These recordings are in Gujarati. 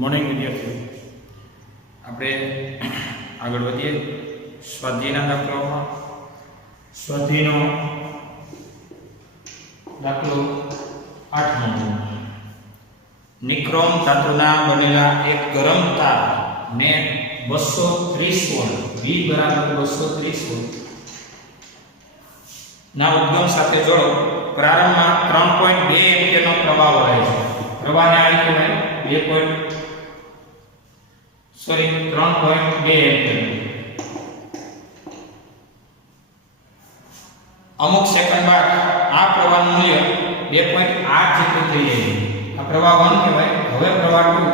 મોર્નિંગ વિદ્યાર્થીઓ, આપણે આગળ વધીએ સ્વાધ્યાયના દાખલાઓમાં. સ્વાધ્યાયનો દાખલો 8મો. નિક્રોમ ધાતુના બનેલા એક ગરમ તારને 230 વોલ્ટ V બરાબર 230 વોલ્ટ ના ઉદ્ગમ સાથે જોડો. પ્રારંભમાં 3.2 એમ્પિયરનો પ્રવાહ વહે છે. પ્રવાહને આ રીતે વહે 3.2 એમ્પિયર. અમુક સેકન્ડ બાદ આ પ્રવાહનું મૂલ્ય 2.8 જેટલું થઈ જાય છે. આ પ્રવાહ 1 કહેવાય. હવે પ્રવાહ 2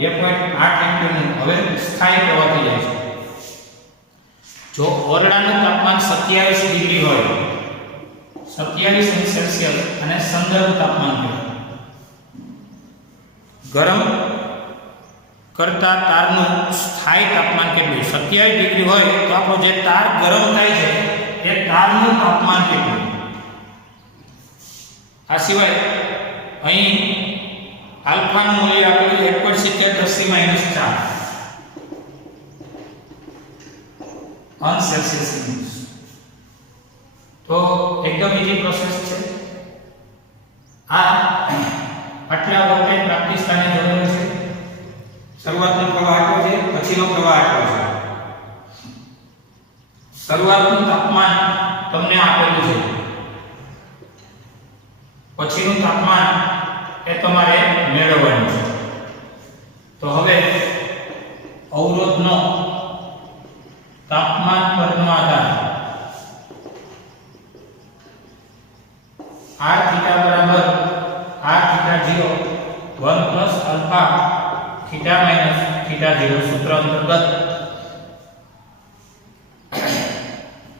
2.8 એમ્પિયરનું હવે સ્થાયી પ્રવાહ થઈ જાય છે. જો ઓરડાનું તાપમાન 27 ડિગ્રી હોય, 27 સેલ્સિયસ અને સંદર્ભ તાપમાન ગરમ કરતા તારનું સ્થાયી તાપમાન કેટલું? 27 ડિગ્રી હોય તો આપણો જે તાર ગરમ થાય છે તે તારનું તાપમાન કેટલું? આ સિવાય અહીં આલ્ફાનું મૂલ્ય આપેલું 1.70 10 - 4 1 સેલ્સિયસ. તો એકદમ ઈઝી પ્રોસેસ છે. આટલા વોલ્ટેજ પ્રાપ્તિ સ્થાને જોડેલું છે. શરૂઆતનો પ્રવાહ આટલો છે, પછીનો પ્રવાહ આટલો છે. શરૂઆતનું તાપમાન તમને આપેલું છે, પછીનું તાપમાન એ તમારે મેળવવાનું છે. તો હવે અવરોધનો તાપમાન પરનો આધાર r θ બરાબર r θ0 1 પ્લસ આલ્ફા θ માઈનસ θ0 સૂત્ર અંતર્ગત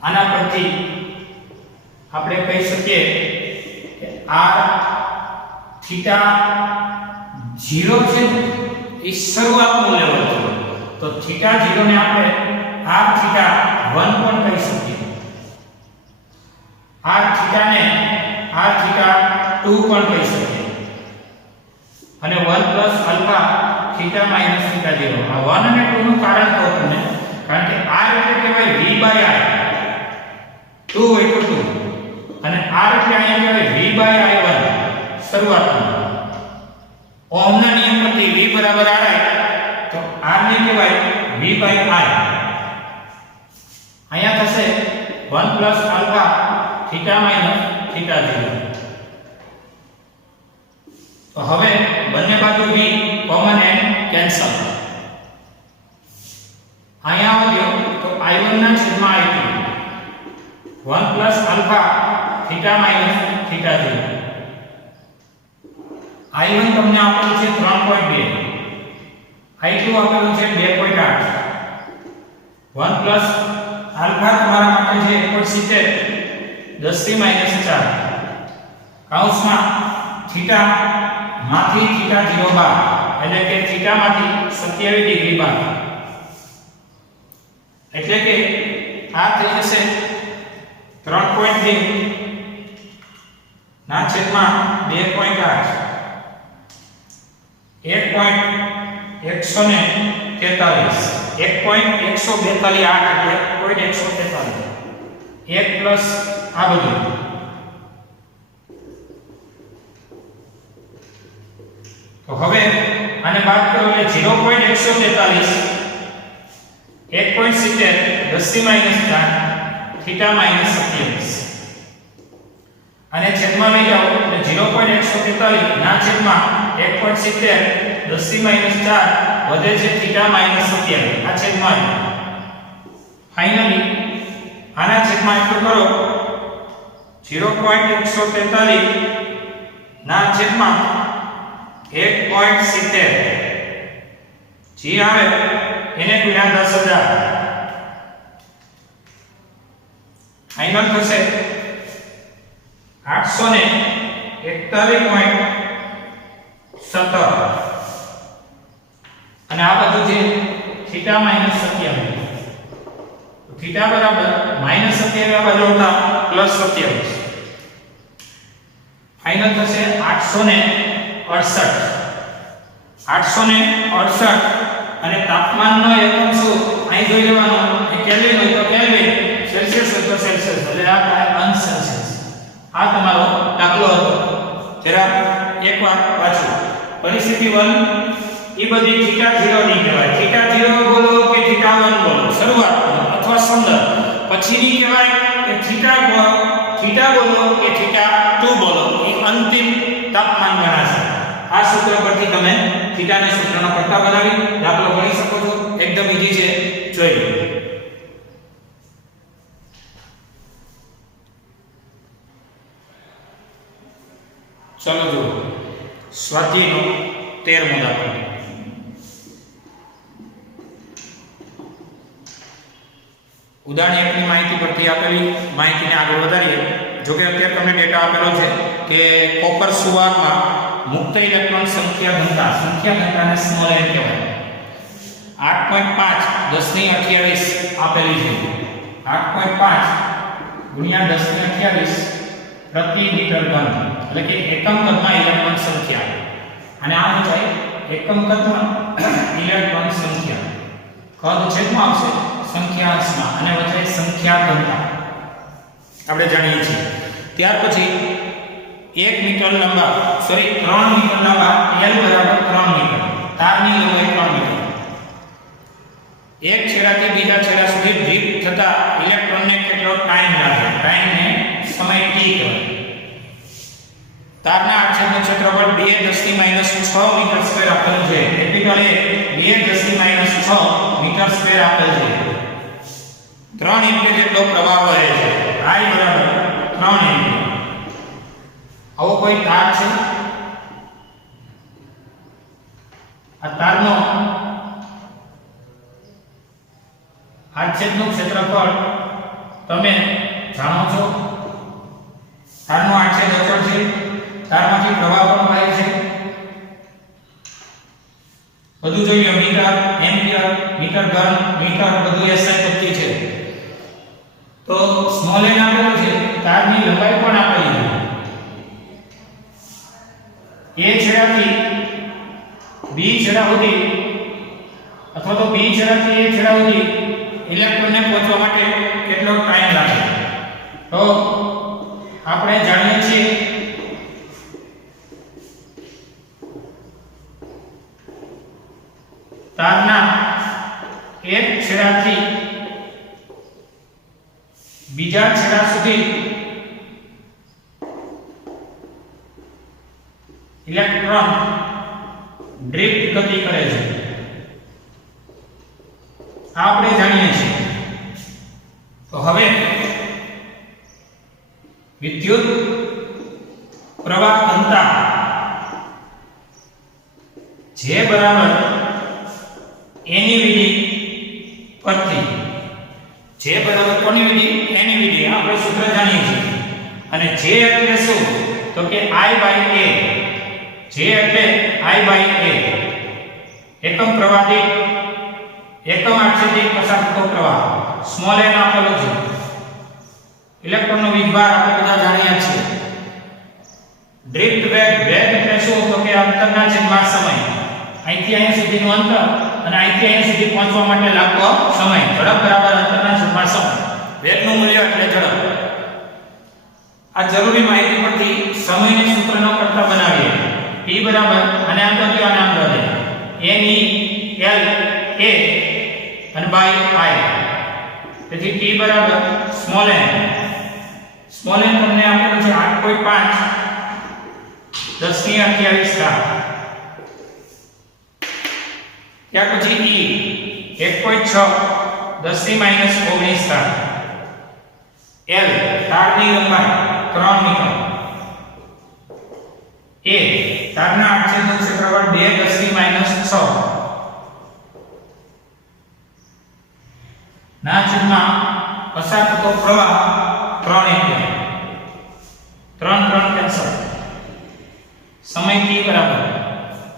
આના પરથી આપણે કહી શકીએ કે r θ 0 છે એ શરૂઆતનું લેવલ છે. તો θ0 ને આપણે r θ 1 પણ કહી શકીએ. r θ ને r θ 2 પણ કહી શકીએ. અને 1 પ્લસ આલ્ફા θ માઈનસ θ0. આ 1 અને 2 નું કારણ કહું તમને, કારણ કે r એટલે કહેવાય v બાય i, 2 હોય તો 2, અને r એટલે અહીંયા કહેવાય v બાય i1 શરૂઆતમાં. ઓહમના નિયમ પરથી v બરાબર r, તો r ને કહેવાય v બાય i. અહીંયા થશે 1 પ્લસ આલ્ફા θ માઈનસ θ0. તો હવે બંને બાજુ v કોમન એન્ડ કેન્સલ. અહીંયા આવ્યો તો i1 ના છેદમાં i2 1 plus alpha θ minus θ0. i1 તમને આપેલું છે 3.2, i2 આપેલું છે 2.8. 1 પ્લસ આલ્ફા તમારા માટે છે 1.70 10 - 4 કૌંસમાં થીટા માંથી θ0 બાદ, એટલે કે થીટા માંથી 27 ડિગ્રી બાદ, એટલે કે આ થઈ જશે 3.2 ના છેદમાં 2.8 1.143 1 પ્લસ આ બધું. તો હવે આને બાદ કરો એટલે 0.143 1.70 10 - 4 θ માઈનસ 27. અને છેદમાં લઈ જાઓ એટલે 0.143 ના છેદમાં 1.70 10 - 4 વધે છે θ માઈનસ 27. આ છેદમાં ફાઇનલી આના છેદમાં એટલું કરો 0.143 ના છેદમાં 1.70 જી આવે એને ગુણ્યા 10,000. ફાઇનલ થશે 841.17. અને આ બધું છે θ માઈનસ 27. તો θ બરાબર માઈનસ 27 આ બાજુ આવતા પ્લસ 27. ફાઇનલ થશે 868 868 અને તાપમાનનો એકમ શું અહીં જોઈ લેવાનો કેલ્વિન હોય તો કેલ્વિન, સેલ્સિયસ હોય તો સેલ્સિયસ, એટલે આ થાય અંશ સેલ્સિયસ. આ તમારો દાખલો હતો. જરા એકવાર પાછું પરિસ્થિતિ 1 એ બધી θ0 ની કહેવાય. θ0 બોલો કે θ1 બોલો શરૂઆત અથવા સંદર્ભ, પછીની કહેવાય કે θ બોલો કે θ2 બોલો એ અંતિમ તાપમાન ગણાશે. આ સૂત્ર પરથી તમે થીટાને સૂત્રનો કરતા બનાવી દાખલો ગણી શકો છો. એકદમ ઈઝી છે, જોઈ લો. ચલો જુઓ સ્વાધ્યાયનો 13મો દાખલો. ઉદાહરણ 1 ની માહિતી પરથી આપેલી માહિતીને આગળ વધારીએ. જો કે અત્યારે તમને ડેટા આપેલો છે કે કોપર સુવાહકમાં મુક્ત ઇલેક્ટ્રોન સંખ્યા ઘનતાને સ્મોલ n કહેવાય. 8.5 1028 આપેલી છે. 8.5 ગુણ્યા 1028 પ્રતિ મીટર ઘન, એટલે કે એકમ કદમાં ઇલેક્ટ્રોન સંખ્યા. અને આ ઊંચાઈ એકમ કદમાં ઇલેક્ટ્રોન સંખ્યા. કદ છેદમાં આવશે સંખ્યાંશમાં અને વચ્ચે સંખ્યા ઘનતા આપણે જાણીએ છીએ. ત્યાર પછી 1 મીટર લાંબા 3 મીટર લાંબા L બરાબર 3 મીટર, તારની લંબાઈ 3 મીટર. એક છેડાથી બીજા છેડા સુધી ડ્રીફ્ટ થતા ઇલેક્ટ્રોનને કેટલો ટાઈમ લાગે? ટાઈમને સમય t કહેવાય. તારના આડછેદનું ક્ષેત્રફળ 2 × 10⁻6 મીટર સ્ક્વેર આપેલ છે. કેપિટલ A 2 × 10⁻6 મીટર સ્ક્વેર આપેલ છે. 3 એમ્પીયર જેટલો પ્રવાહ વહે છે. I બરાબર 3 એમ્પીયર. આવો કોઈ તાર છે? આ તારનો આડછેદનું ક્ષેત્રફળ તમે જાણો છો. તારનો આડછેદ અચળ છે, તારમાંથી પ્રવાહ પણ વહે છે. બધું જોઈએ, મીટર, એમ્પિયર, મીટર ઘન, મીટર બધું SI પદ્ધતિ છે. તો સ્મોલ n આપેલું છે, તારની લંબાઈ પણ આપેલી છે. A છેડાથી B છેડા સુધી અથવા તો B છેડાથી A છેડા સુધી ઇલેક્ટ્રોનને પહોંચવા માટે કેટલો ટાઈમ લાગે? તો આપણે જાણીએ છીએ તારના એક છેડાથી બીજા છેડા સુધી ઇલેક્ટ્રોન ડ્રિફ્ટ ગતિ કરે છે. આપણે જાણીએ છીએ. તો હવે વિદ્યુત પ્રવાહ ઘનતા J બરાબર એની વિધિ પરથી J બરાબર કોની વિધિ? એની વિધિ. આપણે સૂત્ર જાણીએ છીએ. અને J એટલે શું? તો કે I/A. J એટલે I/A. એકમ પ્રવાહ દીઠ એકમ આડછેદથી પસાર થતો પ્રવાહ. સ્મોલ n આપેલો છે. ઇલેક્ટ્રોનનો વીજભાર આપણે બધા જાણીએ છીએ. ડ્રિફ્ટ વેગ એટલે શું? તો કે અંતરના છેદમાં સમય. અહીંથી અહીં સુધીનું અંતર અને અહીંથી અહીં સુધી પહોંચવા માટે લાગતો સમય. ઝડપ બરાબર અંતરના છેદમાં સમય. વેગનું મૂલ્ય એટલે ઝડપ. આ જરૂરી માહિતી પરથી સમયને સૂત્રનો કરતા બનાવીએ. T બરાબર અને આમ તો કયો અને આમ તો n e l a અને બાય I. તેથી T બરાબર સ્મોલ n. સ્મોલ n તમને આપેલું છે 8.5 1028 ઘાત. ત્યાર પછી E 1.6 10⁻19 ઘાત. L તારની લંબાઈ 3 મીટર. A તારના આડછેદનું ક્ષેત્રફળ 2 × 10⁻6 ના છેદમાં પસાર થતો પ્રવાહ 3 એમ્પીયર. 3 કેન્સલ. સમય t બરાબર,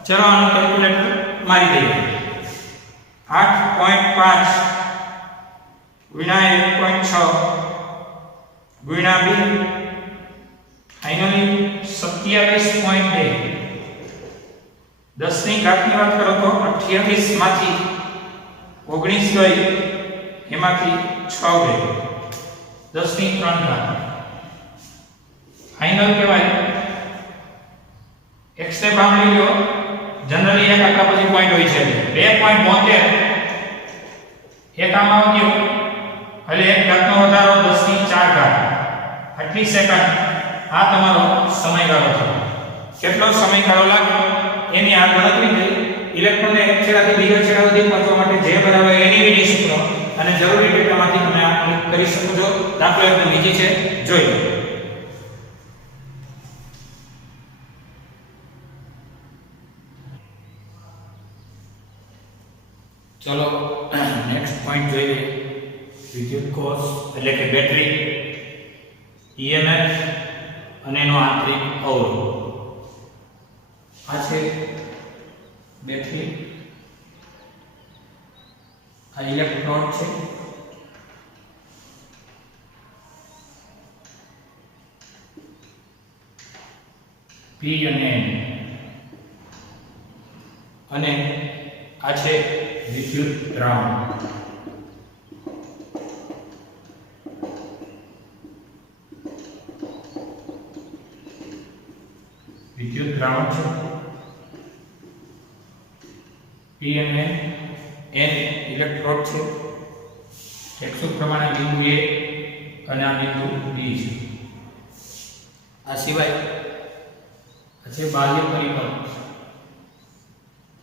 ચલો આનું કેલ્ક્યુલેટર મારી દઈએ. 8.5 ગુણ્યા 1.6 ગુણ્યા 2 ફાઇનલી 27.2 10 ની ઘાતની વાત કરો તો 28 માંથી 19 ગઈ, એમાંથી 6 ગઈ, 10 ની 3 ઘાત ફાઇનલ કહેવાય. x ને પામડી લો, જનરલી એક આટલા પછી પોઈન્ટ હોય છે 2.72 એક આમાં આવ્યો એટલે એક ઘાતનો વધારો 10 ની 4 ઘાત, આટલી સેકન્ડ આ તમારો સમયગાળો છે. કેટલો સમયગાળો લાગ્યો એની આ ગણતરી થઈ. ઇલેક્ટ્રોનને એક છેડાથી બીજા છેડા સુધી પહોંચવા માટે જે બરાબર એનીવીડી સૂત્ર અને જરૂરી ડેટામાંથી તમે આ કરી શકો છો. દાખલો એકદમ ઈઝી છે, જોઈ લો. ચલો નેક્સ્ટ પોઈન્ટ જોઈએ. વિદ્યુત કોષ એટલે કે બેટરી, EMF અને એનો આંતરિક અવરોધ. આ છે બેટરી, આ ઇલેક્ટ્રોડ છે, P અને N, અને આ છે વિદ્યુત દ્રાવણ. વિદ્યુત દ્રાવણ છે P અને N ઇલેક્ટ્રોડ છે. એકસો પ્રમાણે બિંદુ A અને આ બિંદુ B છે. આ સિવાય આ છે બાહ્ય પરિપથ,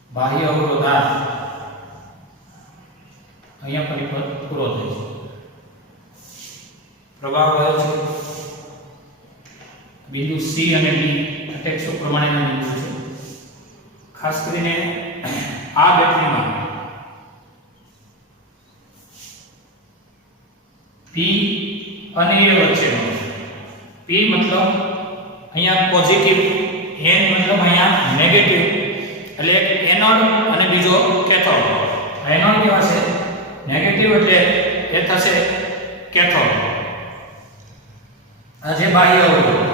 બાહ્ય અવરોધાર. અહીંયા પરિપથ પૂરો થાય છે. પ્રવાહ વહે છે. બિંદુ C અને D એકસો પ્રમાણેના બિંદુ છે. ખાસ કરીને આ બેટરીમાં P અને A વચ્ચેનો, P મતલબ અહીંયા પોઝિટિવ, N મતલબ અહીંયા નેગેટિવ, એટલે એક એનોડ અને બીજો કેથોડ. એનોડ કેવા છે? નેગેટિવ, એટલે એ થશે કેથોડ. આ જે બાહ્ય અવરોધ.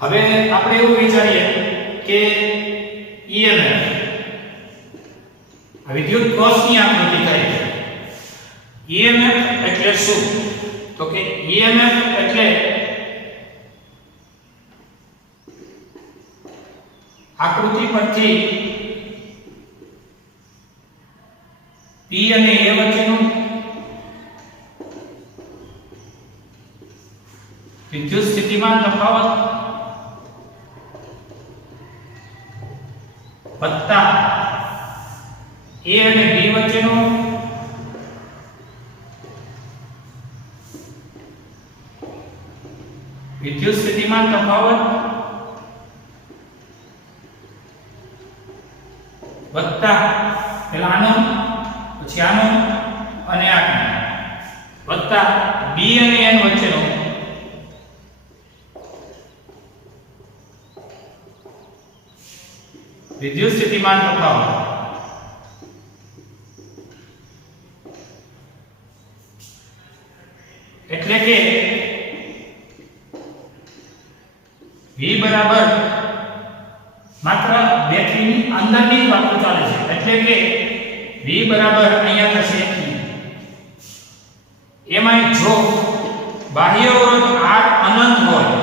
હવે આપણે એવું વિચારીએ કે EMF વિદ્યુત કોષની આકૃતિ થાય છે. EMF એટલે શું? તો કે EMF એટલે આકૃતિ પરથી P અને A વચ્ચેનું વિદ્યુત સ્થિતિમાન તફાવત વત્તા A અને B વચ્ચેનો વિદ્યુત સ્થિતિમાન તફાવત વત્તા પેલા આનો, પછી આનો અને આનો, વત્તા B અને N વચ્ચેનો વિદ્યુત સ્થિતિમાન તફાવત. એટલે કે V બરાબર માત્ર બેટરીની અંદરની જ વાતો ચાલે છે. એટલે કે V બરાબર અહીંયા થશે એમાં જો બાહ્ય અવરોધ R અનંત હોય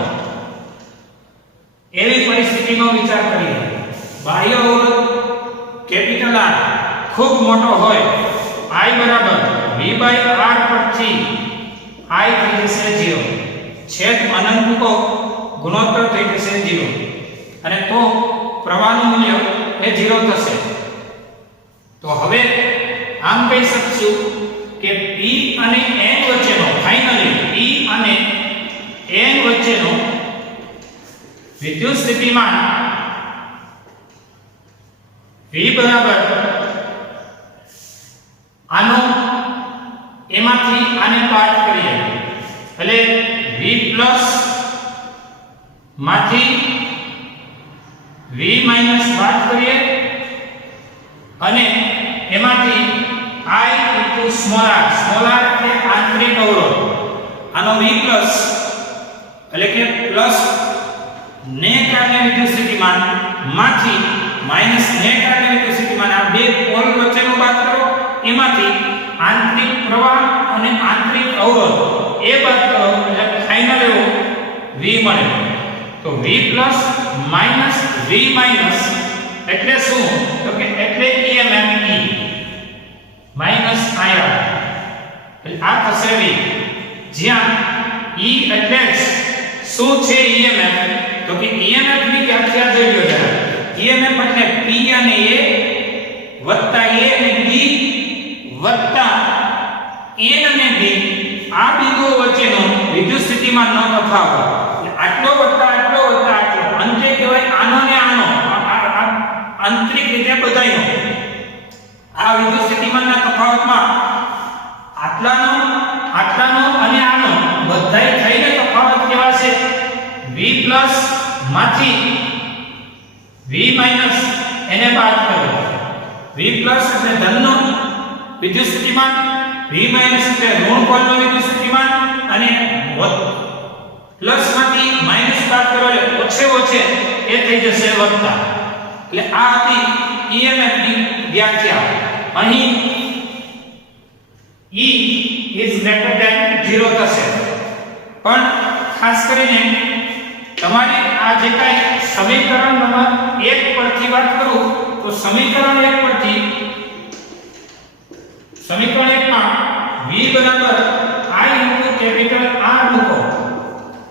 એવી પરિસ્થિતિનો વિચાર કરીએ. બાહ્ય અવરોધ કેપિટલ R ખૂબ મોટો હોય, I બરાબર V/R પરથી I થઈ જશે 0, છેદ અનંત મૂકો, ગુણોત્તર થઈ જશે 0, અને તો પ્રવાહનું મૂલ્ય એ 0 થશે. તો હવે આમ કહી શકશું કે P અને N વચ્ચેનો, ફાઇનલી P અને N વચ્ચેનો વિદ્યુત સ્થિતિમાન V બરાબર આનો એમાંથી આને પાર્ટ કરીએ એટલે V પ્લસ માંથી V માઈનસ બાદ કરીએ અને એમાંથી I into small r એટલે આંતરિક અવરોધ, આનો V પ્લસ એટલે કે પ્લસ ને કારણે વિદ્યુત સ્થિતિમાન માંથી માઈનસ નેટ અને વિદ્યુતસ્થિતિમાન આ બે પોલ વચ્ચેનો બાદ કરો, એમાંથી આંતરિક પ્રવાહ અને આંતરિક અવરોધ એ બાદ કરો એટલે ફાઇનલ એવો V મળે. તો V plus minus V minus એટલે શું? તો કે એટલે EMF E માઈનસ IR એટલે આ થશે V, જ્યાં E એટલે શું છે EMF? તો કે EMF ની વ્યાખ્યા જોઈ લો જરા. EMF એટલે P અને A વત્તા A અને B વત્તા N અને B આ બિંદુઓ વચ્ચેનો વિદ્યુત સ્થિતિમાનનો તફાવત. આટલો વત્તા આટલો વત્તા આટલો અંતે કહેવાય આનો ને આનો આંતરિક રીતે બધાયનો આ વિદ્યુત સ્થિતિમાનના તફાવતમાં આટલાનો અને આનો બધાય થઈને તફાવત કહેવાશે V પ્લસ માંથી V માઈનસ એને બાદ કરો. V પ્લસ એટલે ધનનો વિદ્યુત સ્થિતિમાન, V માઈનસ એટલે ઋણ પોલનો વિદ્યુત સ્થિતિમાન અને પ્લસ માંથી માઈનસ બાદ કરો એટલે ઓછે એ થઈ જશે વત્તા. એટલે આ હતી EMF ની વ્યાખ્યા. અહીં E is greater than 0 થશે. પણ ખાસ કરીને તમારે આ જે કાંઈ સમીકરણ નંબર 1 પરથી વાત કરું તો સમીકરણ 1 પરથી સમીકરણ 1 માં V બરાબર I into capital R મૂકો,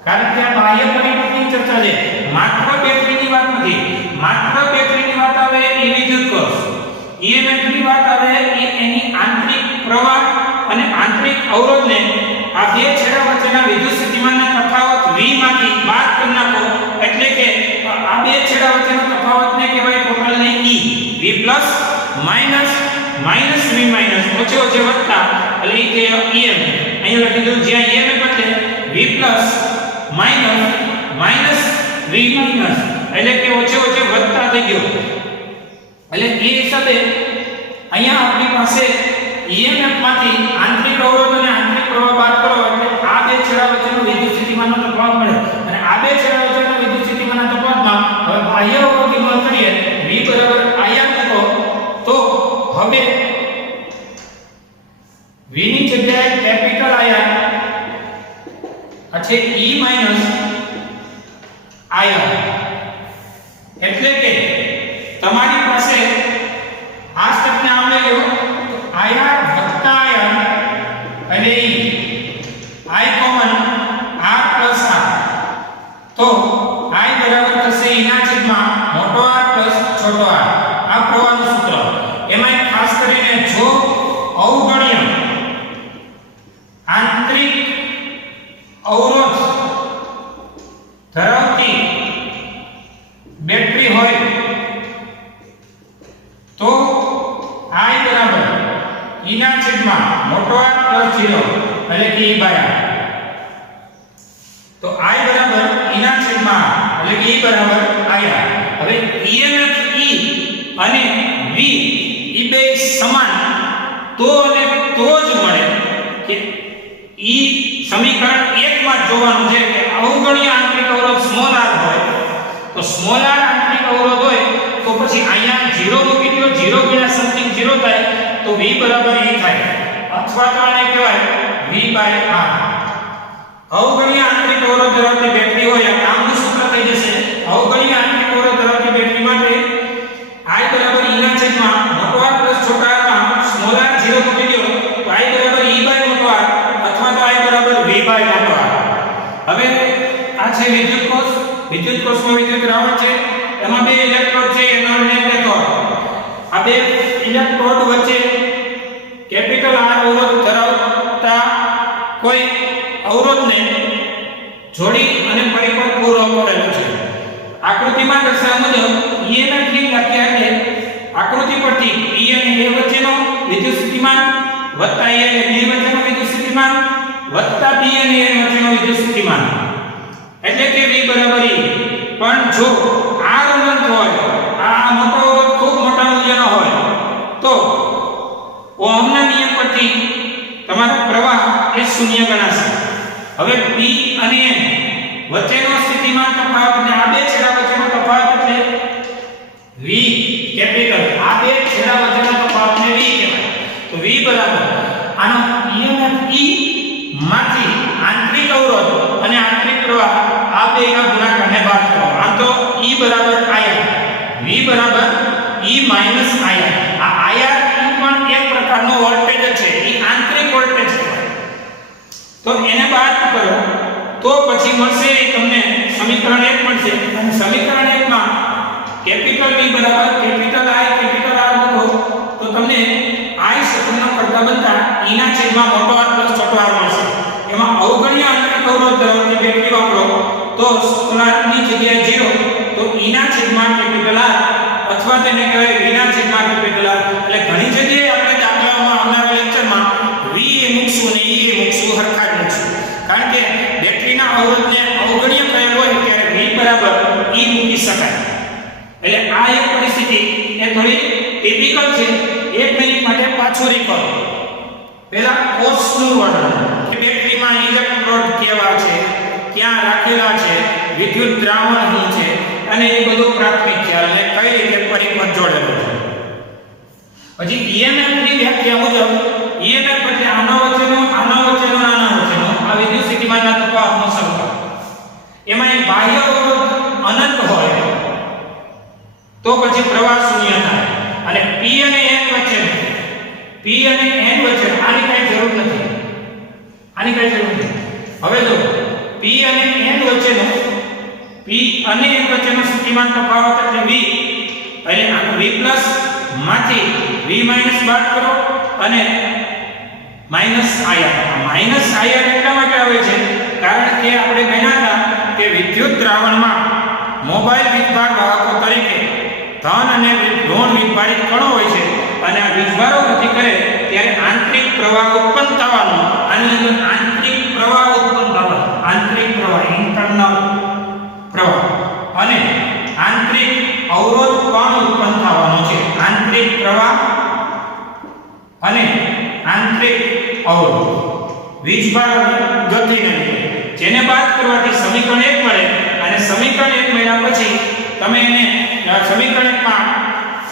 કારણ કે આ બાહ્ય પરિપથની ચર્ચા છે, માત્ર બેટરીની વાત નથી. માત્ર બેટરીની વાત આવે એ વિદ્યુત કોષ, EMF ની વાત આવે એ એની આંતરિક પ્રવાહ અને આંતરિક અવરોધને આ બે છેડા વચ્ચેના વિદ્યુત સ્થિતિમાનના તફાવત V માંથી બાદ કરી નાખો એટલે કે આ બે છેડા વચ્ચેનો તફાવતને કહેવાય ટોટલને E. V plus minus minus V minus ઓછે વત્તા એટલે એ કે EMF. અહીંયા લખી દઉં જ્યાં EMF એટલે V plus minus minus V minus એટલે કે ઓછે વત્તા થઈ ગયો. એટલે એ હિસાબે અહીંયા આપણી પાસે EMF માંથી આંતરિક અવરોધ અને આંતરિક પ્રવાહ બાદ કરો એટલે આ બે છેડા વચ્ચેનો વિદ્યુત સ્થિતિમાનનો તફાવત મળે. અને આ બે છેડા વચ્ચેનો વિદ્યુત સ્થિતિમાનના તફાવતમાં હવે બાહ્ય અવરોધની ગણતરી કરીએ V બરાબર IR મૂકો તો હવે V ની જગ્યાએ કેપિટલ IR છે E માઈનસ IR એટલે કે તમારી પાસે આ સ્ટેપને આમ લઈ લો IR વત્તા IR અને E I common R plus R તો I બરાબર થશે E ના છેદમાં મોટો R પ્લસ છોટો R. આ પ્રવાહનું સૂત્ર. એમાં ખાસ કરીને જો અવગણ્ય આંતરિક અવરોધ ધરાવતી બેટરી હોય તો I બરાબર E ના છેદમાં મોટો R પ્લસ 0 એટલે કે E બાય R. તો I બરાબર E ના છેદમાં એટલે કે E બરાબર IR. હવે EMF E અને V એ બે સમાન તો અને તો જ મળે કે E સમીકરણ 1 માં જોવાનું છે કે અવગણ્ય આંતરિક અવરોધ સ્મોલ r હોય તો સ્મોલ r આંતરિક અવરોધ હોય તો પછી અહીંયા 0 મૂકી દો, 0 ગુણ્યા સમથિંગ 0 થાય તો V બરાબર E થાય અથવા તો આને કહેવાય V બાય R. અવગણ્ય આંતરિક અવરોધ ધરાવતી બેટરી હોય આ કામનું સૂત્ર થઈ જશે. અવગણ્ય આંતરિક અવરોધ ધરાવતી બેટરી માટે I બરાબર E ના છેદમાં મોટો R પ્લસ છોટો R માં સ્મોલ r 0 મૂકી દો તો I બરાબર E બાય મોટો R અથવા તો I બરાબર V બાય મોટો R. હવે આ છે વિદ્યુત કોષમાં વિદ્યુત દ્રાવણ છે, એમાં બે ઇલેક્ટ્રોડ છે એનોડ અને કેથોડ. આ બે ઇલેક્ટ્રોડ વચ્ચે કેપિટલ R અવરોધ ધરાવતા કોઈ અવરોધને જોડી અને પરિપથ પૂરો કરેલો છે. આકૃતિમાં દર્શાવ્યા મુજબ EMF ની વ્યાખ્યા એટલે આકૃતિ પરથી E અને A વચ્ચેનો વિદ્યુત સ્થિતિમાન વત્તા E અને B વચ્ચેનો વિદ્યુત સ્થિતિમાન વત્તા B અને A વચ્ચેનો વિદ્યુત સ્થિતિમાન એટલે કે V બરાબર E. પણ જો R અનંત હોય, આ મોટો અવરોધ ખૂબ મોટા મૂલ્યનો હોય તો ઓહમના નિયમ પરથી તમારો પ્રવાહ એ શૂન્ય ગણાશે. હવે P અને N વચ્ચેનો સ્થિતિમાન તફાવત અને આ બે છેડા વચ્ચેનો તફાવત એટલે V V બરાબર E માઈનસ IR. આ IR પણ એક પ્રકારનો વોલ્ટેજ છે, એ આંતરિક વોલ્ટેજ કહેવાય. તો એને બાદ કરો તો પછી મળશે તમને સમીકરણ 1 મળશે. અને સમીકરણ 1 માં કેપિટલ V બરાબર કેપિટલ I કેપિટલ R મૂકો તો તમને I સૂત્રનો કરતા બનતા E ના છેદમાં મોટો R પ્લસ છોટો R મળશે. એમાં અવગણ્ય આંતરિક અવરોધ ધરાવતી બેટરી વાપરો તો સ્ક્વેરની જગ્યાએ 0 તો E ના છેદમાં કેપિટલ R અથવા તેને કહેવાય V ના છેદમાં કેપિટલ R. એટલે ઘણી જગ્યાએ આપણે દાખલાઓમાં આવનારા લેક્ચરમાં V એ મૂકશું અને E એ મૂકશું, હરખા જ મૂકશું. કારણ કે બેટરીના અવરોધને અવગણ્ય કરેલ હોય ત્યારે V બરાબર E મૂકી શકાય. એટલે આ એક પરિસ્થિતિ એ થોડી ટિપિકલ છે. 1 મિનિટ માટે પાછું રીકોલ. પહેલા કોષનું વર્ણન, કે બેટરીમાં ઇલેક્ટ્રોડ કેવા છે, ક્યાં રાખેલા છે, વિદ્યુત દ્રાવણ શું છે અને એ બધું પ્રાથમિક ખ્યાલ ને કઈ રીતે પરિપથ જોડેલો છે. પછી EMF ની વ્યાખ્યા મુજબ EMF એટલે આના વચ્ચેનો આના વચ્ચેનો આ વિદ્યુત સ્થિતિમાનના તફાવતનો સરવાળો. એમાં એક બાહ્ય અવરોધ અનંત હોય તો પછી પ્રવાહ શૂન્ય થાય. અને P અને N વચ્ચે આની કઈ જરૂર નથી. હવે જો P અને N વચ્ચેનો સ્થિતિમાન તફાવત એટલે V. એટલે આ V પ્લસ માંથી V માઈનસ બાદ કરો અને માઈનસ IR. માઈનસ IR એટલા માટે આવે છે કારણ કે આપણે ગણ્યા હતા કે વિદ્યુત દ્રાવણમાં મોબાઈલ વીજભાર વાહકો તરીકે ધન અને ઋણ વીજભારિત કણો હોય છે અને આ વીજભારો ગતિ કરે ત્યારે આંતરિક પ્રવાહ ઉત્પન્ન થવાનો. આની અંદર આંતરિક પ્રવાહ ઉત્પન્ન થવાનો, આંતરિક પ્રવાહ ઇન્ટરનલ પ્રવાહ અને આંતરિક અવરોધ પણ ઉત્પન્ન થવાનો છે. આંતરિક પ્રવાહ અને આંતરિક અવરોધ વીજભારોની ગતિને લીધે, જેને બાદ કરવાથી સમીકરણ 1 મળે. અને સમીકરણ 1 મળ્યા પછી તમે એને સમીકરણ 1 માં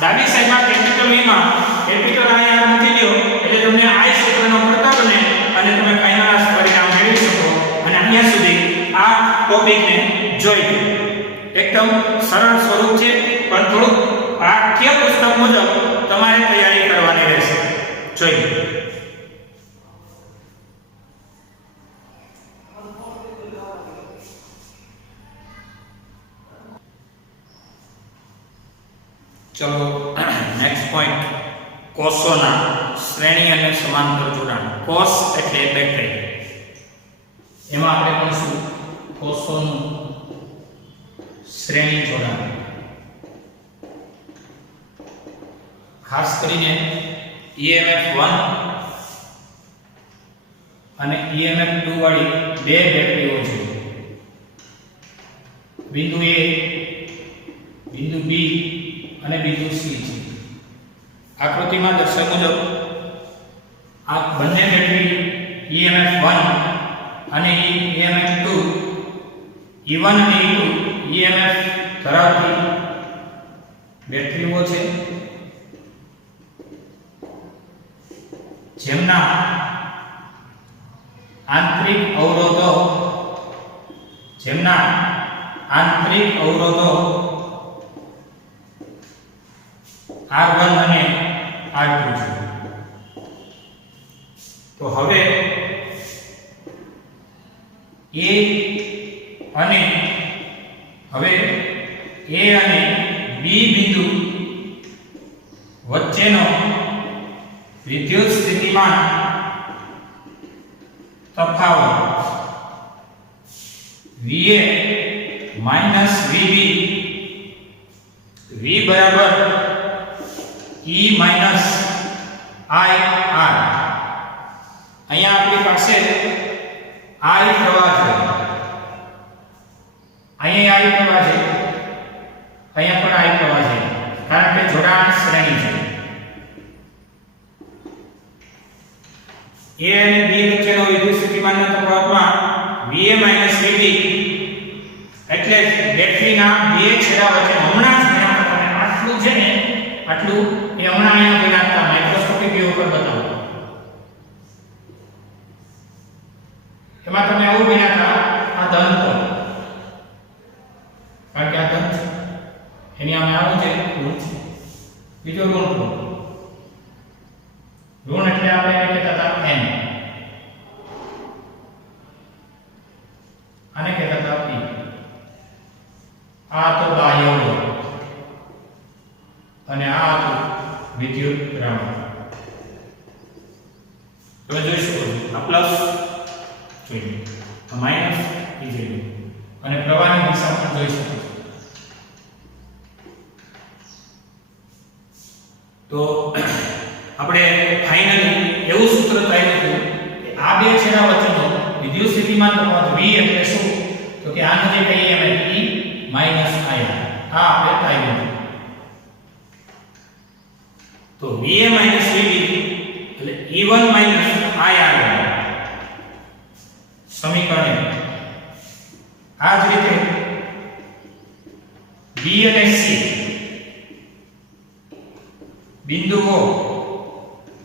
ડાબી સાઈડમાં કેપિટલ V માં કેપિટલ IR મૂકી દો એટલે તમને I સૂત્રનો કરતા બને અને તમે ફાઇનલ પરિણામ મેળવી શકો. અને અહીંયા સુધી આ ટોપિકને જોઈ લો. એકદમ સરળ સ્વરૂપ છે પણ થોડું પાઠ્ય પુસ્તક મુજબ તમારે તૈયારી કરવાની રહેશે. જોઈ લો. ચલો નેક્સ્ટ પોઈન્ટ, કોષોના શ્રેણી અને સમાંતર જોડાણ. કોષ એટલે બેટરી. એમાં આપણે ભણીશું કોષોનું શ્રેણી જોડાણ. ખાસ કરીને EMF 1 અને EMF 2 વાળી બે બેટરીઓ છે. બિંદુ A, બિંદુ B અને બિંદુ C છે. આકૃતિમાં દર્શાવ્યા મુજબ આ બંને બેટરી EMF 1 અને EMF 2, E1 અને E2 EMF ધરાવતી બેટરીઓ છે, જેમના આંતરિક અવરોધો R1 અને R2 છે. તો હવે A અને B બિંદુ વચ્ચેનો વિદ્યુત સ્થિતિમાન તફાવત VA માઈનસ VB, V બરાબર E માઈનસ IR. અહીંયા આપણી પાસે I પ્રવાહ છે, અહીંયા I પ્રવાહ છે, અહીંયા પણ I પ્રવાહ છે કારણ કે જોડાણ શ્રેણી છે. A અને B વચ્ચેનો વિદ્યુત સ્થિતિમાનના તફાવતમાં VA માઈનસ VB એટલે બેટરીના બે છેડા વચ્ચે હમણાં જ તમે આટલું છે ને આટલું એ હમણાં અહીંયા બનાવતા માઇક્રોસ્કોપિક વ્યૂ ઉપર બતાવો. એમાં તમે આવું બનાવતા આ ધન પર, કારણ કે આ ધન એની આમે આવું છે ઋણ છે, બીજો ઋણ એટલે આપણે એને કહેતા હતા n, આને કહેતા હતા p. આ તો બાહ્ય અવરોધ અને આ હતું વિદ્યુત દ્રાવણ. તમે જોઈ શકો છો આ પ્લસ જોઈએ, આ માઈનસ એ જોઈએ, અને પ્રવાહની દિશા પણ જોઈ શકો છો. તો આપણે ફાઇનલી એવું સૂત્ર તૈયાર કર્યું કે આ બે છેડા વચ્ચેનો વિદ્યુત સ્થિતિમાન તફાવત V એટલે શું? તો કે આને જે કહીએ અમે E માઈનસ I. આ આપણે તૈયાર કર્યું. તો VA માઈનસ VB એટલે E1 માઈનસ IR સમીકરણ. આ જ રીતે B અને C બિંદુઓ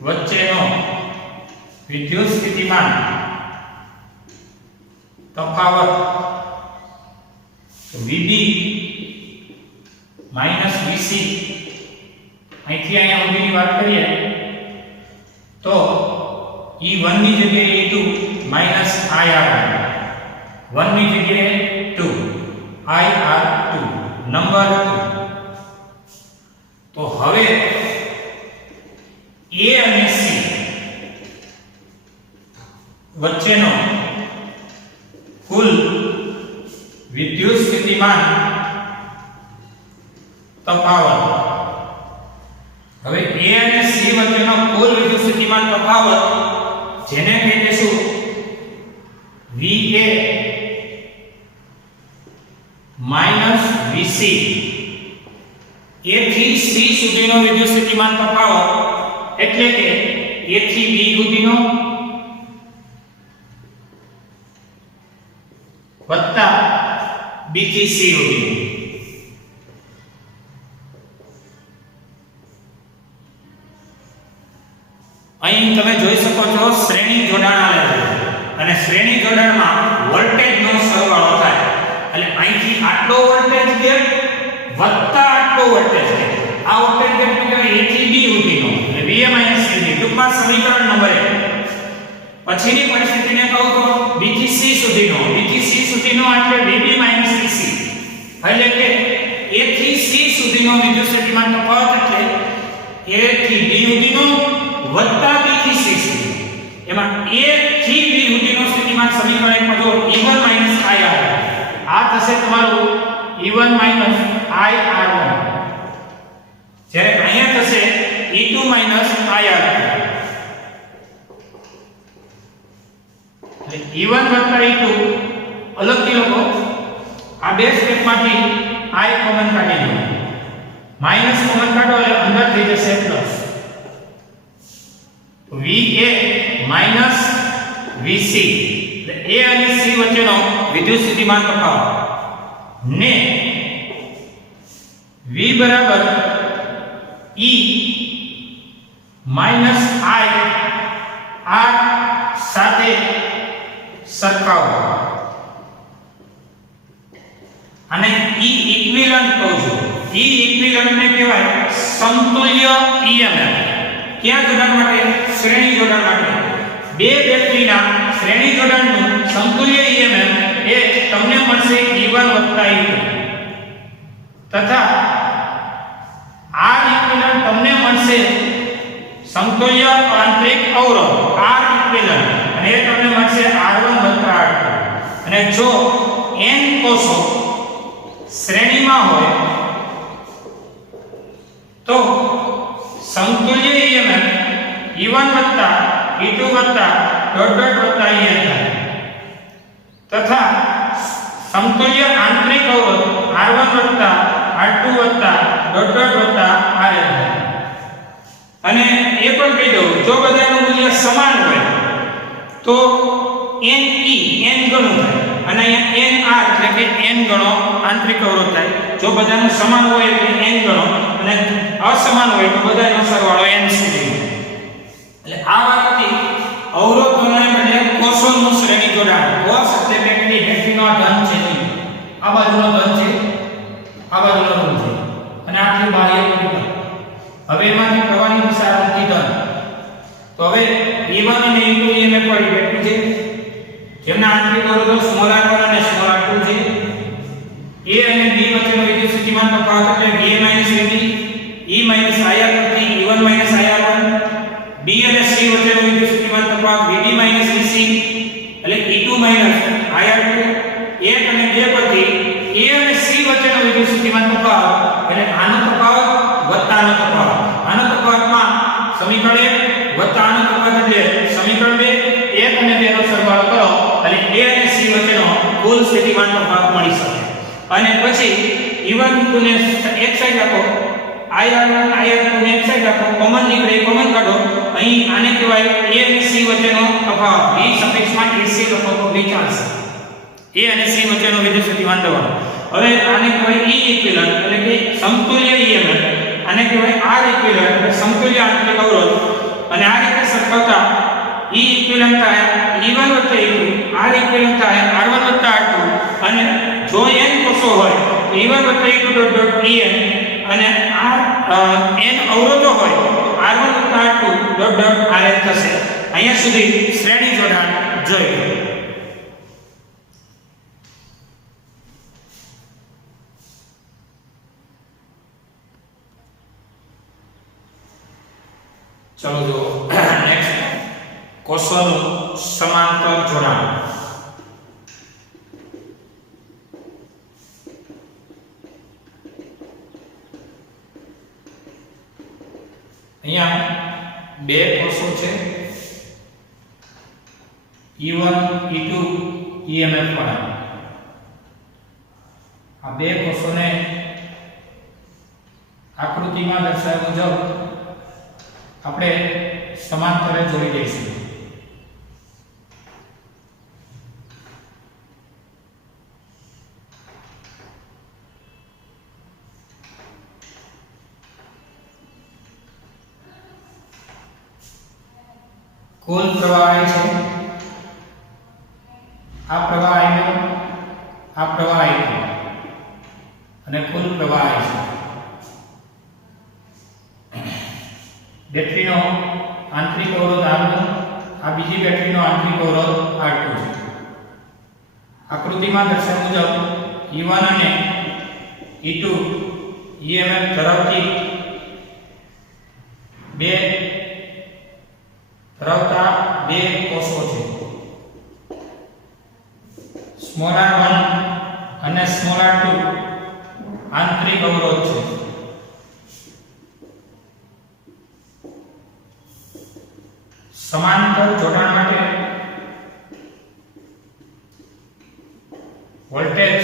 વચ્ચેનો વિદ્યુત સ્થિતિમાન તફાવત VB માઈનસ VC, અહીંથી અહીંયા સુધીની વાત કરીએ તો E1 ની જગ્યાએ E2 માઈનસ IR, 1 ની જગ્યાએ 2 IR2 નંબર 2. તો હવે A અને C વચ્ચેનો કુલ વિદ્યુત સ્થિતિમાન તફાવત, હવે A અને C વચ્ચેનો કુલ વિદ્યુત સ્થિતિમાન તફાવત જેને કહીશું VA માઈનસ VC, A થી C સુધીનો વિદ્યુત સ્થિતિમાન તફાવત એટલે કે A થી B સુધીનો વત્તા B થી C સુધીનો. અહીં તમે જોઈ શકો છો શ્રેણી જોડાણ આલેલ છે અને શ્રેણી જોડાણમાં વોલ્ટેજનો સરવાળો થાય એટલે અહીંથી આટલો વોલ્ટેજ ગેપ વત્તા આટલો વોલ્ટેજ ગેપ, આ વોલ્ટેજ ગેપ કહેવાય A થી B સુધીનો એટલે VA માઈનસ VB. ટૂંકમાં સમીકરણ નંબર 1. પછીની પરિસ્થિતિને કહું તો B થી C સુધીનો, B થી C સુધીનો એટલે VB માઈનસ VC એટલે કે A થી C સુધીનો વિદ્યુત સ્થિતિમાન તફાવત એટલે A થી B સુધીનો વત્તા B થી C સુધી. એમાં A થી B સુધીનો સ્થિતિમાન સમીકરણ માં જો E1 માઈનસ IR, આ થશે તમારું E1 માઈનસ IR1, જ્યારે અહીંયા થશે E2 માઈનસ IR2. એટલે E1 વત્તા E2 અલગથી લખો, આ બે સ્ટેપમાંથી I કોમન કાઢી દો, માઈનસ કોમન કાઢો એટલે અંદર થઈ જશે પ્લસ. VA માઈનસ VC એટલે A અને C વચ્ચેનો વિદ્યુત સ્થિતિમાન તફાવત ને V બરાબર E માઈનસ I R સાથે સરખાવો અને E ઇક્વિવેલન્ટ કહું છું. E ઇક્વિવેલન્ટ ને કહેવાય સમતુલ્ય EMF. ક્યાં જોડાણ માટે? શ્રેણી જોડાણ માટે. બે બેટરીના શ્રેણી જોડાણનું સમતુલ્ય EMF એ તમને મળશે E1 વત્તા E2 તથા R ઇક્વિવેલન્ટ તમને મળશે સમતુલ્ય આંતરિક અવરોધ R ઇક્વિવેલન્ટ અને એ તમને મળશે R1 વત્તા R2. અને જો n કોષો શ્રેણીમાં હોય તો સમતુલ્ય EMF E1 વત્તા E2 વત્તા ડોટ ડોટ વત્તા En થાય તથા સમતુલ્ય આંતરિક અવરોધ R1 વત્તા R2 વત્તા ડોટ ડોટ વત્તા Rn થાય. અને એ પણ કહી દઉં, જો બધાનું મૂલ્ય સમાન હોય તો Ne n ગણું થાય અને અહીંયા Nr એટલે કે n ગણો આંતરિક અવરોધ થાય. જો બધાનું સમાન હોય એટલે n ગણો અને અસમાન હોય તો બધાનો સરવાળો n સુધી. એટલે આ વાતથી અવરોધોને બદલે કોષોનું શ્રેણી જોડાણ, કોષ એટલે બેટરીનો ધન છે, આ બાજુનો ધન છે, આ બાજુનો ઋણ છે, IR1 B અને C વચ્ચેનો વિદ્યુત સ્થિતિમાન તફાવત VB EC એટલે E2 IR2 1 અને 2 પરથી A અને C વચ્ચેનો વિદ્યુત સ્થિતિમાન તફાવત એટલે આનો તફાવત વત્તા આનો તફાવત. આનો તફાવતમાં સમીકરણ 1 વત્તા આનો તફાવત એટલે સમીકરણ 2 1 અને 2 નો સરવાળો કરો એટલે A અને C વચ્ચેનો કુલ સ્થિતિમાન તફાવત મળી શકે. અને પછી E1 E2 ને એક સાઈડ રાખો, IR1 IR2 ને એક સાઈડ રાખો, કોમન નીકળે કોમન કાઢો. અહીં આને કહેવાય A અને C વચ્ચેનો તફાવત. B સફિક્સમાં AC લખો તો B ચાલશે. A અને C વચ્ચેનો વિદ્યુત સ્થિતિમાન તફાવત. હવે આને કહેવાય E ઇક્વિવેલન્ટ એટલે કે સમતુલ્ય EMF. આને કહેવાય R ઇક્વિવેલન્ટ એટલે સમતુલ્ય આંતરિક અવરોધ. અને આ રીતે સરખાવતા E ઇક્વિવેલન્ટ થાય E1 E2, R ઇક્વિવેલન્ટ થાય R1 R2 અને જો n કોષો હોય E1 E2 En અને n અવરોધો હોય R1 R2 Rn થશે. અહીંયા સુધી શ્રેણી જોડાણ જોયું. ચલો જો નેક્સ્ટ કોષોનું સમાંતર જોડાણ. અહીંયા બે કોષો છે E1 E2 EMF વાળા. આ બે કોષોને આકૃતિમાં દર્શાવ્યા મુજબ આપણે સમાંતરે જોડી દઈશું. કુલ પ્રવાહ છે આ પ્રવાહ I1 આ પ્રવાહ I2 અને કુલ પ્રવાહ છે. બેટરીનો આંતરિક અવરોધ R1 આ બીજી બેટરીનો આંતરિક અવરોધ R2 છે. આકૃતિમાં દર્શાવ્યા મુજબ E1 અને E2 EMF ધરાવતા બે કોષો છે. r1 અને r2 આંતરિક અવરોધ છે. સમાંતર જોડાણ માટે વોલ્ટેજ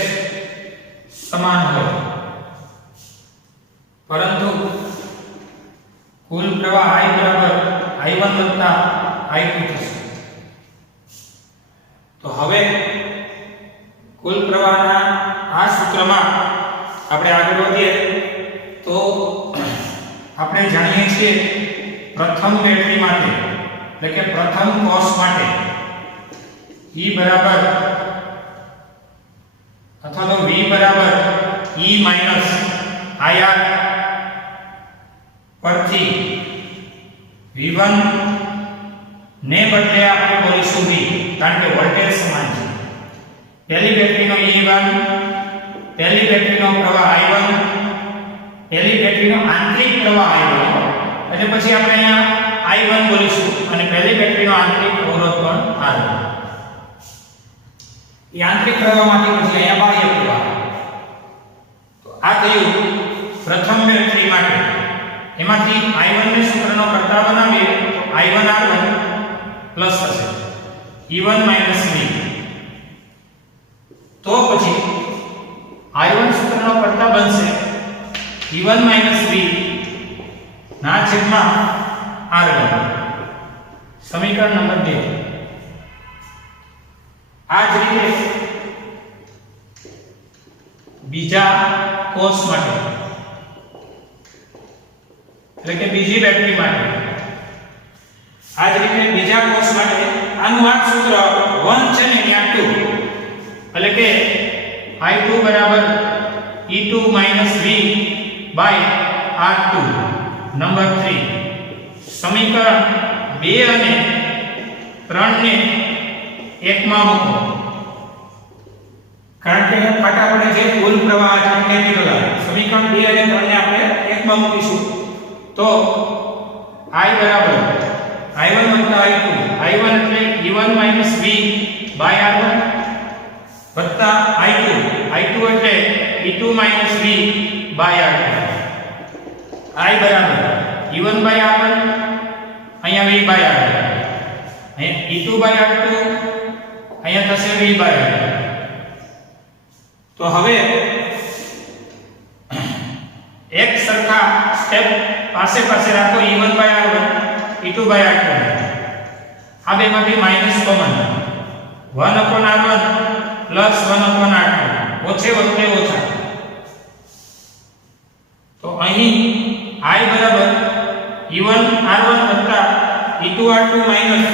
સમાન હોય પરંતુ કુલ પ્રવાહ I બરાબર I1 વત્તા I2 થશે. તો હવે કુલ પ્રવાહના આ સૂત્રમાં આપણે આગળ વધીએ તો આપણે જાણીએ છીએ પ્રથમ બેટરી માટે એટલે કે પ્રથમ કોષ માટે E બરાબર અથવા તો V બરાબર E માઈનસ IR પરથી V1 ને બદલે આપણે બોલીશું V કારણ કે વોલ્ટેજ સમાન છે. પહેલી બેટરીનો E1, પહેલી બેટરીનો પ્રવાહ I1, પહેલી બેટરીનો આંતરિક પ્રવાહ I1 એટલે પછી આપણે અહીંયા I1 બોલીશું અને પહેલી બેટરીનો આંતરિક અવરોધ પણ R1. એ આંતરિક પ્રવાહમાંથી પછી અહીંયા બાહ્ય પ્રવાહ. તો આ થયું પ્રથમ બેટરી માટે. એમાંથી I1 ને સૂત્રનો કરતા બનાવીએ તો I1 R1 પ્લસ થશે E1 માઈનસ V. તો પછી I1 સૂત્રનો કરતા બનશે E1 માઈનસ V ના છેદમાં R1. સમીકરણ નંબર 2. આ જ રીતે બીજા કોષ માટે એટલે કે બીજી બેટરી માટે આ જ રીતે બીજા કોષ માટે આનું આ સૂત્ર 1 છે ને ત્યાં 2 એટલે કે I2 બરાબર E2 minus V by R2 number 3. સમીકરણ 2 અને 3 ને એકમાં મૂકો કારણ કે ફાટા પડે છે કુલ પ્રવાહ એટલે કે નીકળે. સમીકરણ 2 અને 3 ને આપણે એકમાં મૂકીશું તો I બરાબર I1 વત્તા I2 I1 એટલે E1 minus V by R1 વત્તા I2 I2 એટલે E2 minus V by R2 I બરાબર E1 બાય R1 અહીંયા V બાય R2 અહીંયા E2 બાય R2 અહીંયા થશે V બાય R2 તો હવે એક સરખા સ્ટેપ પાસે પાસે રાખો E1 by R1 E2 by R2 આ બેમાંથી minus common 1/R1 plus 1/R2 ઓછે વત્તે ઓછા તો અહીં I બરાબર E1 R1 વત્તા E2 R2 માઈનસ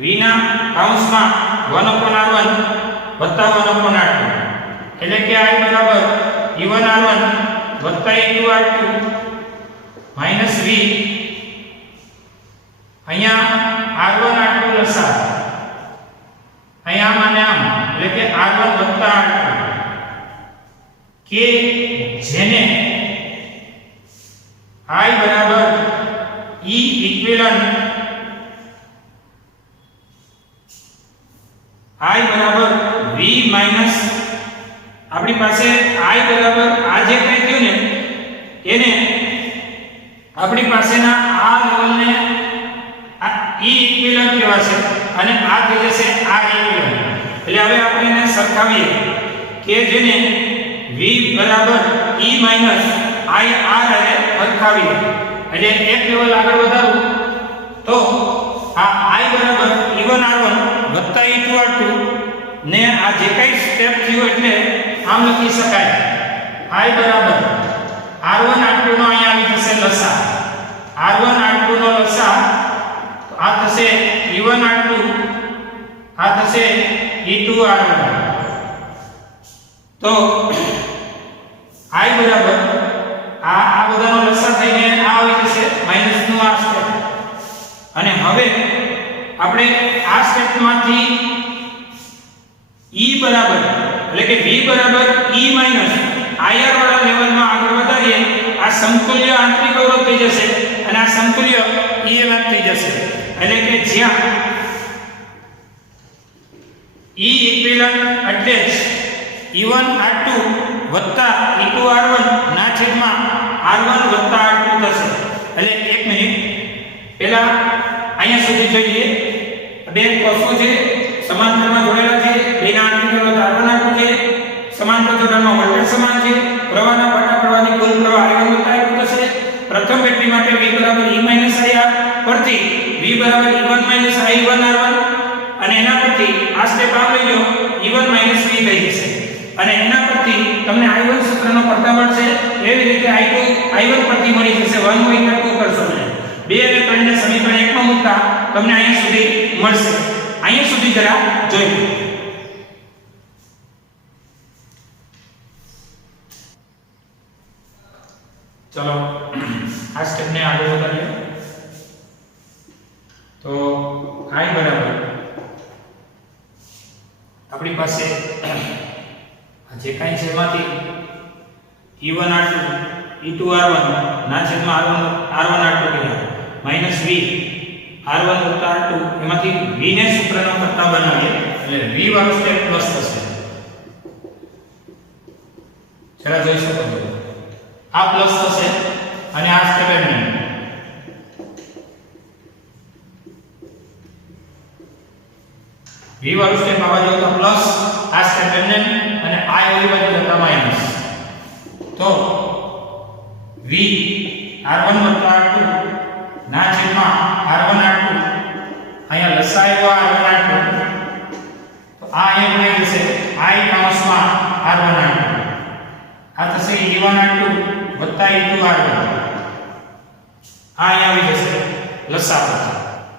V ના કૌંસમાં 1/R1 વત્તા 1/R2 એટલે કે I બરાબર E1 R1 વત્તા E2 R2 માઈનસ V અહીંયા R1 R2 લસા અહીંયા આમ અને આમ એટલે કે R1 વત્તા R2 કે જેને I બરાબર E ઇક્વિવેલન્ટ I બરાબર V માઈનસ આપણી પાસે I બરાબર આ જે કંઈ થયું ને એને આપણી પાસેના આ લેવલને આ E ઇક્વિવેલન્ટ કહેવાશે અને આ થઈ જશે R ઇક્વિવેલન્ટ એટલે હવે આપણે એને સરખાવીએ કે જેને V બરાબર E માઈનસ I R અને સરખાવીએ એટલે એક લેવલ આગળ વધારું તો આ I બરાબર E1 R1 વત્તા E2 R2 ને આ જે કંઈ સ્ટેપ થયું એટલે આમ લખી શકાય I બરાબર R1 R2 નો અહીંયા આવી જશે લસા R1 R2 નો લસા આ થશે E1 R2 આ થશે E2 R1 તો I બરાબર આ બધાનો લસા થઈને આ આવી જશે માઈનસ નું આ સ્ટેપ અને હવે આપણે આ સ્ટેપમાંથી E બરાબર એટલે કે V બરાબર E માઈનસ IR વાળા લેવલમાં આગળ વધારીએ આ સમતુલ્ય આંતરિક અવરોધ થઈ જશે અને આ સમતુલ્ય EMF થઈ જશે એટલે કે જ્યાં E ઇક્વિવેલન્ટ એટલે E1 R2 વત્તા E2 R1 ના છેદમાં R1 વત્તા R2 થશે એટલે એક મિનિટ પહેલા અહીંયા સુધી જોઈએ બે કોષો છે સમાંતરમાં જોડેલા છે બેના આંતરિક અવરોધ R1 R2 છે સમાંતર જોડાણમાં વોલ્ટેજ સમાન છે પ્રવાહના પાટા પ્રવાહની કુલ પ્રવાહ I1 વત્તા I2 થશે પ્રથમ બેટરી માટે V બરાબર E માઈનસ IR પરથી V બરાબર E1 માઈનસ I1 R1 અને એના પરથી આ સ્ટેપ આ લઈ લો E1 માઈનસ V થઈ જશે અને એના પરથી તમને I1 સૂત્રનો પડતા મળશે એવી રીતે I1 પરથી મળી જશે 1 / 2 કરશો ને 2 અને 3 ને સમીકરણ 1 માં મૂકતા તમને અહીંયા સુધી મળશે અહીંયા સુધી જરા જોઈ લો ચલો આ સ્ટેપને આગળ વધારીએ તો I બરાબર આપણી પાસે જે કાંઈ છે એમાંથી E1 R2 E2 R1 ના છેદમાં R1 R2 minus V R1 વત્તા R2 એમાંથી V ને સૂત્રનો કરતા બનાવીએ એટલે V વાળો સ્ટેપ પ્લસ થશે જરા જોઈ શકો છો આ પ્લસ થશે અને આ સ્ટેપ એમને V વાળું સ્ટેપ આવા જો તો પ્લસ આ સ્ટેપ એમને અને I ઓલી બાજુ જતા માઈનસ તો V R1 વત્તા R2 ના છેદમાં R1 R2 અહીંયા લસાયો R1 R2 તો આ અહીંયા બની જશે I કૌંસમાં R1 R2 આ થશે E1 R2 વત્તા E2 R1 આ અહીંયા આવી જશે લસા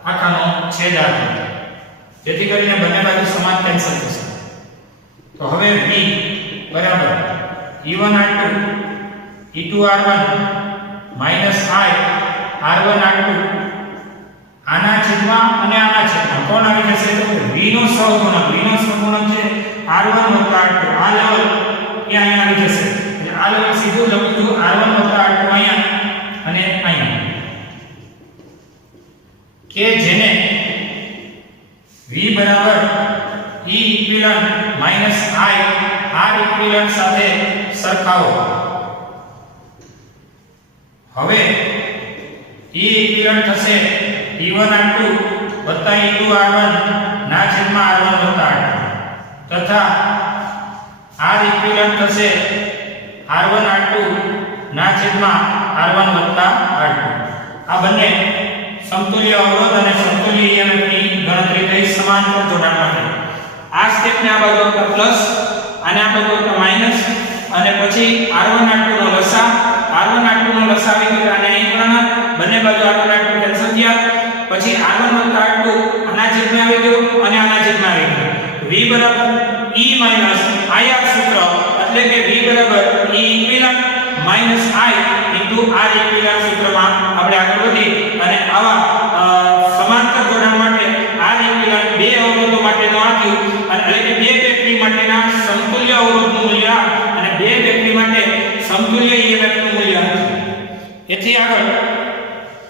આખાનો છેદ R2 જેથી કરીને બંને બાજુ સમાન કેન્સલ થશે તો હવે V બરાબર E1 R2 E2 R1 minus I R1 R2 આના છેદમાં અને આના છેદમાં કોણ આવી જશે તો V નો સહગુણક છે R1 વત્તા R2 આ લેવલ એ અહીંયા આવી જશે એટલે આ લેવલ સીધું લખું છું R1 વત્તા R2 અહીંયા અને અહીંયા કે જેને V બરાબર E equivalent minus I R equivalent સાથે સરખાવો. હવે E ઇક્વિવેલન્ટ થશે E1R2 વત્તા E2R1 ના છેદમાં R1 વત્તા R2 તથા R ઇક્વિવેલન્ટ થશે R1R2 ના છેદમાં R1 વત્તા R2. આ બંને સમતુલ્ય અવરોધ અને સમતુલ્ય EMF ની ગણતરી થઈ સમાંતર જોડાણ માટે. આ સ્ટેપ ને આ બાજુ આવતા પ્લસ અને આ બાજુ આવતા માઈનસ અને પછી R1R2 નો લસા R1R2 નો લસા આવી ગયો અને અહીં ગુણાકાર બંને બાજુ R1R2 કેન્સલ થયા પછી R1 વત્તા R2 આના છેદમાં આવી ગયો અને આના છેદમાં આવી ગયો. V બરાબર E માઈનસ IR સૂત્ર એટલે કે V બરાબર E equivalent minus I into R equivalent સૂત્રમાં આપણે આગળ વધી અને આવા સમાંતર જોડાણ માટે R ઇક્વિવેલન્ટ બે અવરોધો માટેનો આપ્યું અને એટલે કે બે બેટરી માટેના સમતુલ્ય અવરોધનું મૂલ્ય અને બે બેટરી માટે સમતુલ્ય EMF નું મૂલ્ય આપ્યું. એથી આગળ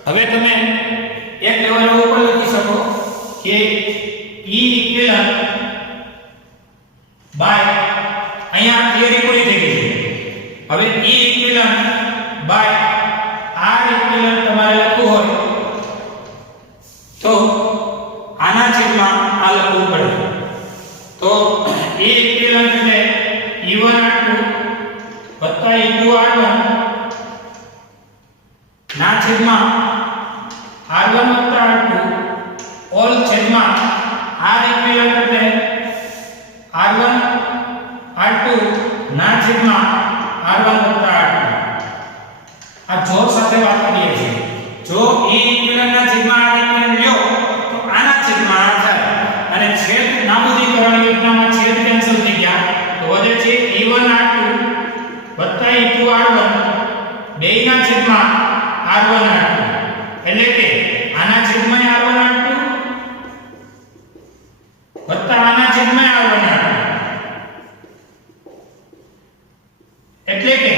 હવે તમે એક લેવલ ઉપર લખી શકો કે E ઇક્વિવેલન્ટ બાય અહીંયા થિયરી પૂરી થઈ ગઈ છે. હવે E equivalent by R equivalent તમારે લખવું હોય તો આના છેદમાં આ લખવું પડે. તો E ઇક્વિવેલન્ટ એટલે E1R2 વત્તા E2R1 ના છેદમાં R1 વત્તા R2 ઓલ છેદમાં R ઇક્વિવેલન્ટ એટલે R1 R2 ના છેદમાં R1 વત્તા R2. આ જોડ સાથે વાત કરીએ છીએ. જો E ઇક્વિવેલન્ટ ના છેદમાં R ઇક્વિવેલન્ટ લ્યો તો આના છેદમાં આ થાય અને છેદ નાબૂદીકરણ યોજનામાં છેદ કેન્સલ થઈ ગયા તો વધે છે E1R2 વત્તા E2R1 બેયના છેદમાં R1R2 એટલે કે આના છેદમાં R1R2 વત્તા આના છેદમાં R1R2 એટલે કે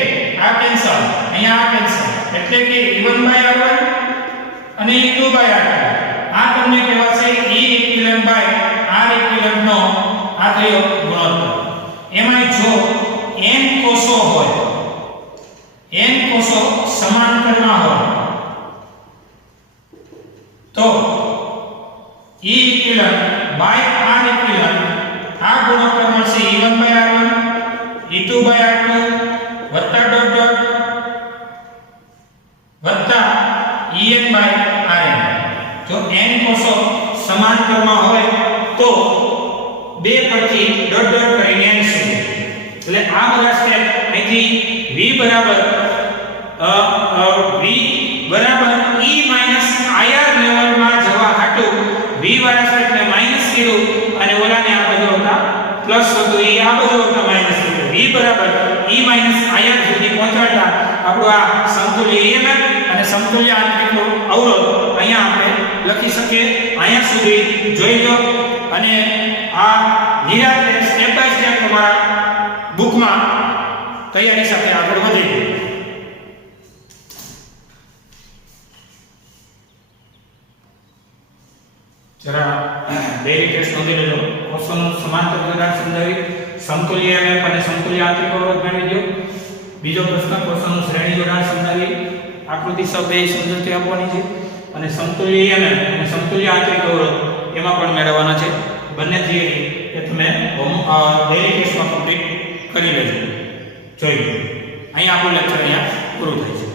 આ કેન્સલ અહીંયા આ કેન્સલ એટલે કે E1/R1 અને E2/R2 આ તમને કહેવાશે E equivalent by R equivalent નો આ થયો ગુણોત્તર. એમાં જો n કોષો હોય n કોષો સમાંતરમાં હોય તો E equivalent by R equivalent આ ગુણોત્તર મળશે E1/R1 E2/R2 વત્તા ડોટ ડોટ વત્તા En/Rn. જો n કોષો સમાંતરમાં હોય તો બે પરથી ડોટ ડોટ કરીને n સુધી એટલે આ બધા સ્ટેપ અહીંથી V બરાબર E માઈનસ IR લેવલમાં જવા હાટુ V વાળા સ્ટેપને માઈનસ કર્યું અને ઓલાને આ બાજુ હતા પ્લસ હતું એ આ બાજુ હતા માઈનસ કર્યું. V બરાબર E માઈનસ IR સુધી પહોંચાડતા આપણું આ સમતુલ્ય EMF અને સમતુલ્ય આંતરિક અવરોધ અહીંયા આપણે લખી શકીએ. અહીંયા સુધી જોઈ લો અને આ નિરાતે સ્ટેપ બાય સ્ટેપ તમારા બુકમાં તૈયારી સાથે આગળ વધીએ. જરા ડેરી ટેસ્ટ નોંધી લેજો. ક્વેશ્ચનનું સમાંતર જોડાણ સમજાવી સમતુલ્ય EMF અને સમતુલ્ય આંતરિક અવરોધ ગણી દો. બીજો પ્રશ્ન ક્વેશ્ચનનું શ્રેણી જોડાણ સમજાવી આકૃતિ સભ્ય સમજૂતી આપવાની છે અને સમતુલ્ય EMF અને સમતુલ્ય આંતરિક અવરોધ એમાં પણ મેળવવાના છે. બંને થિયરી એ તમે ડેરી ટેસ્ટમાં કમ્પ્લીટ કરી લેજો. જોઈ લો. અહીં આપણું લેક્ચર અહીંયા પૂરું થાય છે.